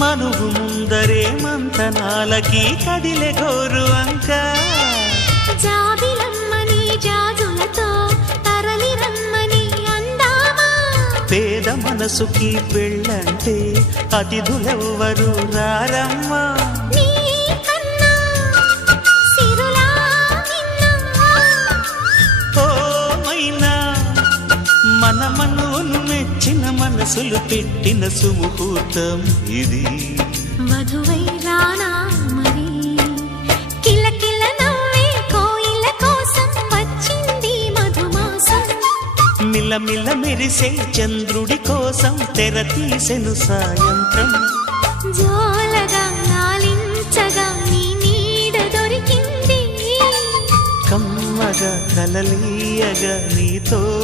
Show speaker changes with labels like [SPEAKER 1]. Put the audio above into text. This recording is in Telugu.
[SPEAKER 1] మనువు ముందరే మంతనాలకి కదిలే గోరు అంక.
[SPEAKER 2] జాబిలమ్మని జాజులతో తరలి రమ్మని అందామా?
[SPEAKER 1] పేద మనసుకి పెళ్ళంటే అతిథులెవ్వరు రారమ్మా. మనసులు పెట్టిన సుముహూర్తం ఇది.
[SPEAKER 2] వధువై రానా మరి కిలకిల నవ్వే కోయిల కోసం వచ్చింది మధుమాసం.
[SPEAKER 1] మిలమిల మెరిసే చంద్రుడి కోసం తెర తీసెను సాయంత్రం.
[SPEAKER 2] జోలగా లాలించగా నీ నీడ దొరికింది.
[SPEAKER 1] కమ్మగా కలలీయగా నీతో